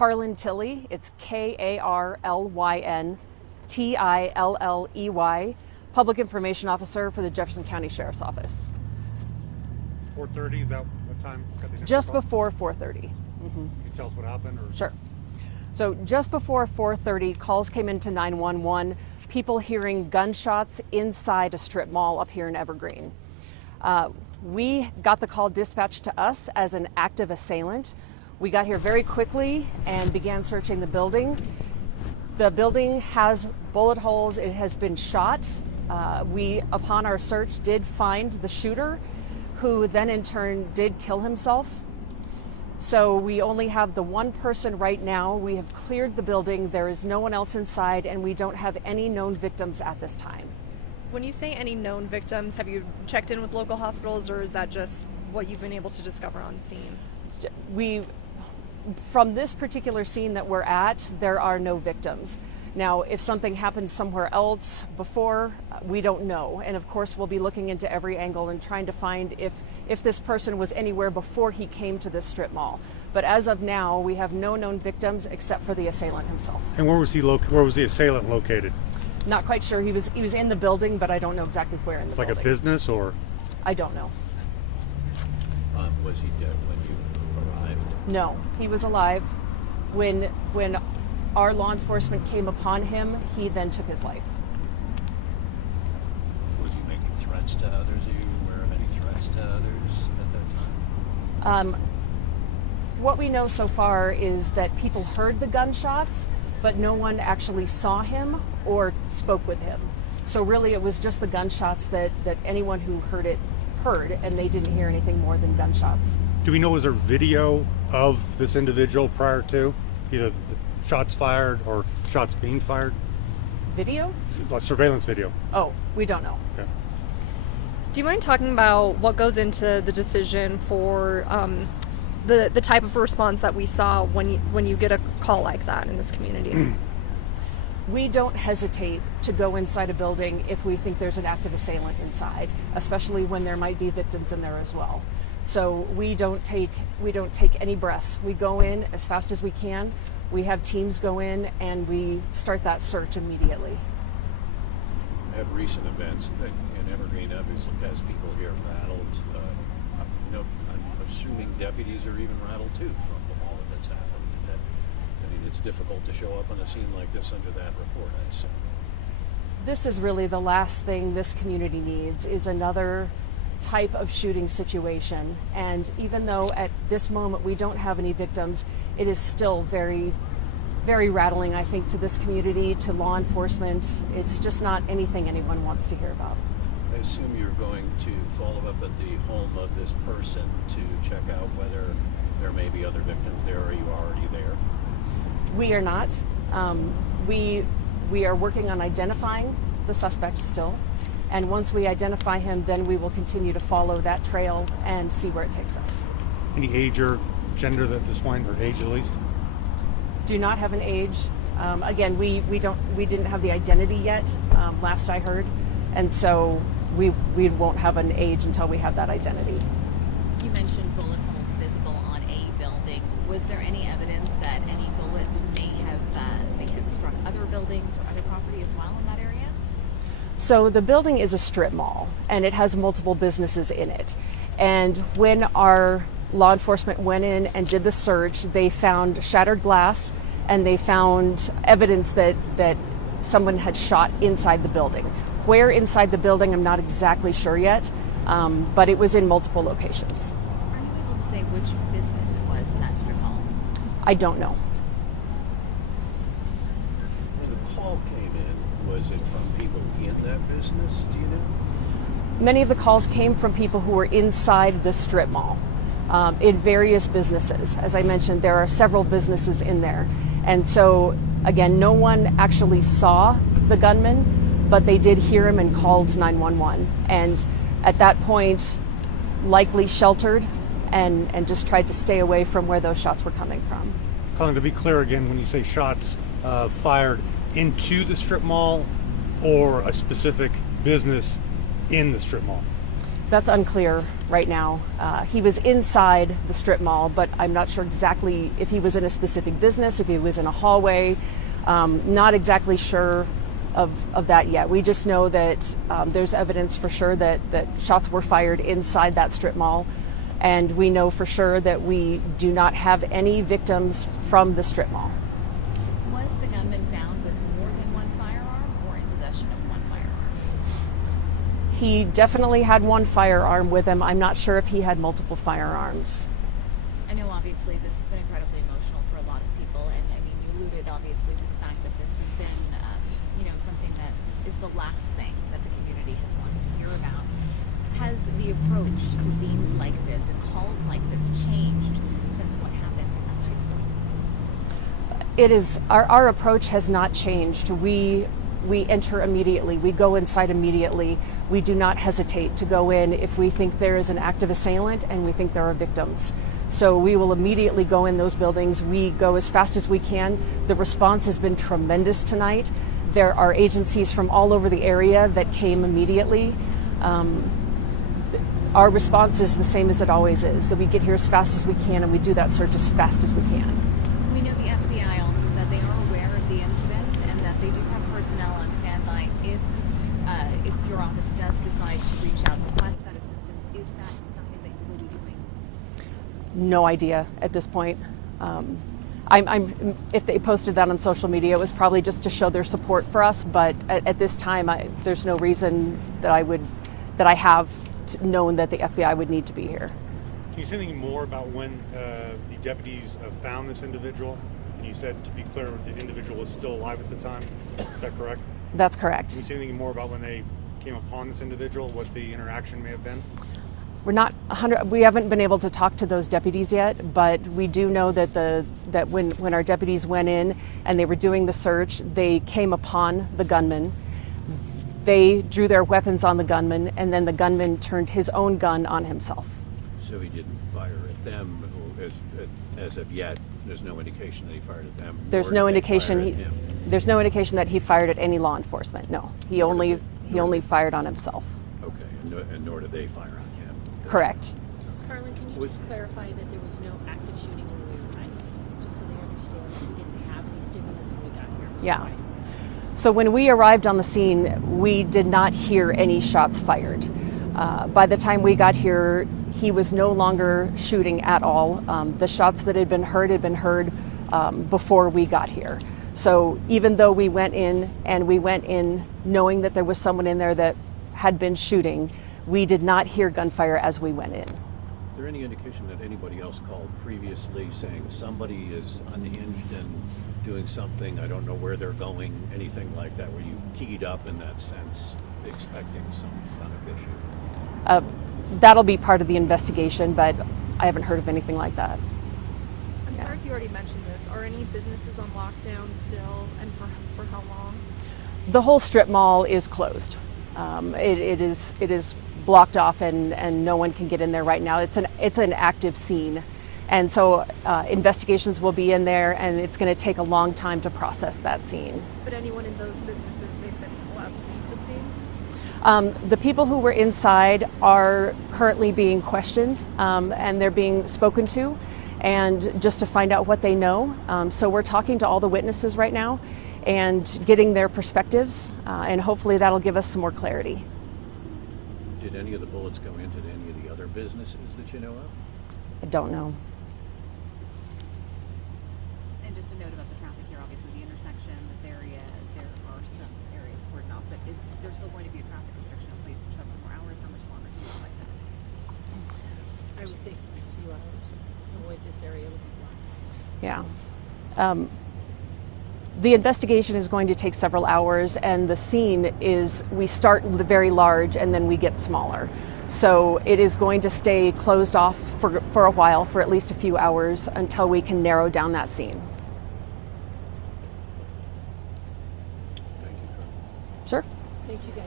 Carlyn Tilley. It's Karlyn Tilley, Public Information Officer for the Jefferson County Sheriff's Office. 4:30, is that what time? Just before 4:30. Can you tell us what happened? Or? Sure. So just before 4:30, calls came into 911, people hearing gunshots inside a strip mall up here in Evergreen. We got the call dispatched to us as an active assailant. We got here very quickly and began searching the building. The building has bullet holes. It has been shot. We, upon our search, did find the shooter, who then in turn did kill himself. So we only have the one person right now. We have cleared the building. There is no one else inside, and we don't have any known victims at this time. When you say any known victims, have you checked in with local hospitals, or is that just what you've been able to discover on scene? From this particular scene that we're at, there are no victims. Now, if something happened somewhere else before, we don't know. And of course, we'll be looking into every angle and trying to find if this person was anywhere before he came to this strip mall. But as of now, we have no known victims except for the assailant himself. And where was the assailant located? Not quite sure. He was in the building, but I don't know exactly where in the building. Like a business, or? I don't know. Was he dead when you arrived? No, he was alive. When our law enforcement came upon him, he then took his life. Was he making threats to others? Are you aware of any threats to others at that time? What we know so far is that people heard the gunshots, but no one actually saw him or spoke with him. So really it was just the gunshots that anyone who heard it heard, and they didn't hear anything more than gunshots. Do we know, was there video of this individual prior to either the shots fired or shots being fired? Video? Surveillance video. Oh, we don't know. Okay. Do you mind talking about what goes into the decision for the type of response that we saw when you get a call like that in this community? We don't hesitate to go inside a building if we think there's an active assailant inside, especially when there might be victims in there as well. So we don't take any breaths. We go in as fast as we can. We have teams go in and we start that search immediately. We had recent events that in Evergreen obviously has people here rattled. I'm assuming deputies are even rattled too from all that's happened. It's difficult to show up on a scene like this under that report, I assume. This is really the last thing this community needs, is another type of shooting situation. And even though at this moment we don't have any victims, it is still very, very rattling, I think, to this community, to law enforcement. It's just not anything anyone wants to hear about. I assume you're going to follow up at the home of this person to check out whether there may be other victims there, or are you already there? We are not. We are working on identifying the suspect still. And once we identify him, then we will continue to follow that trail and see where it takes us. Any age or gender at this point, or age at least? Do not have an age. Again, we didn't have the identity yet, last I heard. And so we won't have an age until we have that identity. You mentioned bullet holes visible on a building. Was there any evidence that any bullets may have struck other buildings or other property as well in that area? So the building is a strip mall, and it has multiple businesses in it. And when our law enforcement went in and did the search, they found shattered glass, and they found evidence that someone had shot inside the building. Where inside the building, I'm not exactly sure yet, but it was in multiple locations. Are you able to say which business it was in that strip mall? I don't know. When the call came in, was it from people in that business, do you know? Many of the calls came from people who were inside the strip mall, in various businesses. As I mentioned, there are several businesses in there. And so, again, no one actually saw the gunman, but they did hear him and called 911. And at that point, likely sheltered and just tried to stay away from where those shots were coming from. Colin, to be clear again, when you say shots fired into the strip mall or a specific business in the strip mall? That's unclear right now. He was inside the strip mall, but I'm not sure exactly if he was in a specific business, if he was in a hallway. Not exactly sure of that yet. We just know that there's evidence for sure that shots were fired inside that strip mall. And we know for sure that we do not have any victims from the strip mall. Was the gunman found with more than one firearm or in possession of one firearm? He definitely had one firearm with him. I'm not sure if he had multiple firearms. I know obviously this has been incredibly emotional for a lot of people, and I mean, you alluded obviously to the fact that this has been, something that is the last thing that the community has wanted to hear about. Has the approach to scenes like this and calls like this changed since what happened at the high school? It is, our approach has not changed. We enter immediately. We go inside immediately. We do not hesitate to go in if we think there is an active assailant and we think there are victims. So we will immediately go in those buildings. We go as fast as we can. The response has been tremendous tonight. There are agencies from all over the area that came immediately. Our response is the same as it always is, that we get here as fast as we can and we do that search as fast as we can. We know the FBI also said they are aware of the incident and that they do have personnel on standby if your office does decide to reach out and request that assistance. Is that something that you will be doing? No idea at this point. If they posted that on social media, it was probably just to show their support for us. But at this time, there's no reason that I have known that the FBI would need to be here. Can you say anything more about when the deputies found this individual? And you said, to be clear, the individual was still alive at the time. Is that correct? That's correct. Can you say anything more about when they came upon this individual, what the interaction may have been? We haven't been able to talk to those deputies yet, but we do know that when our deputies went in and they were doing the search, they came upon the gunman. They drew their weapons on the gunman, and then the gunman turned his own gun on himself. So he didn't fire at them, as of yet. There's no indication that he fired at them. There's no indication there's no indication that he fired at any law enforcement. No, he only fired on himself. Okay, and nor did they fire on him. Correct. Carlin, can you just clarify that there was no active shooting when we arrived, just so they understand we didn't have any stimulus when we got here? Yeah. So when we arrived on the scene, we did not hear any shots fired. By the time we got here, he was no longer shooting at all. The shots that had been heard before we got here. So even though we went in knowing that there was someone in there that had been shooting, we did not hear gunfire as we went in. Is there any indication that anybody else called previously saying somebody is unhinged and doing something, I don't know where they're going, anything like that? Were you keyed up in that sense, expecting some kind of issue? That'll be part of the investigation, but I haven't heard of anything like that. I'm sorry if you already mentioned this. Are any businesses on lockdown still, and for how long? The whole strip mall is closed. It is blocked off, and no one can get in there right now. It's an active scene, and so investigations will be in there, and it's going to take a long time to process that scene. But anyone in those businesses, they've been allowed to leave the scene? The people who were inside are currently being questioned, and they're being spoken to, and just to find out what they know. So we're talking to all the witnesses right now and getting their perspectives, and hopefully that'll give us some more clarity. Did any of the bullets go into any of the other businesses that you know of? I don't know. And just a note about the traffic here, obviously the intersection, this area, there are some areas cordoned off, but is there still going to be a traffic restriction in place for several more hours? How much longer do you like that? I would say for the next few hours, avoid this area would be blocked. Yeah. The investigation is going to take several hours, and the scene is, we start very large and then we get smaller. So it is going to stay closed off for a while, for at least a few hours, until we can narrow down that scene. Thank you, Carl. Sure. Thank you guys.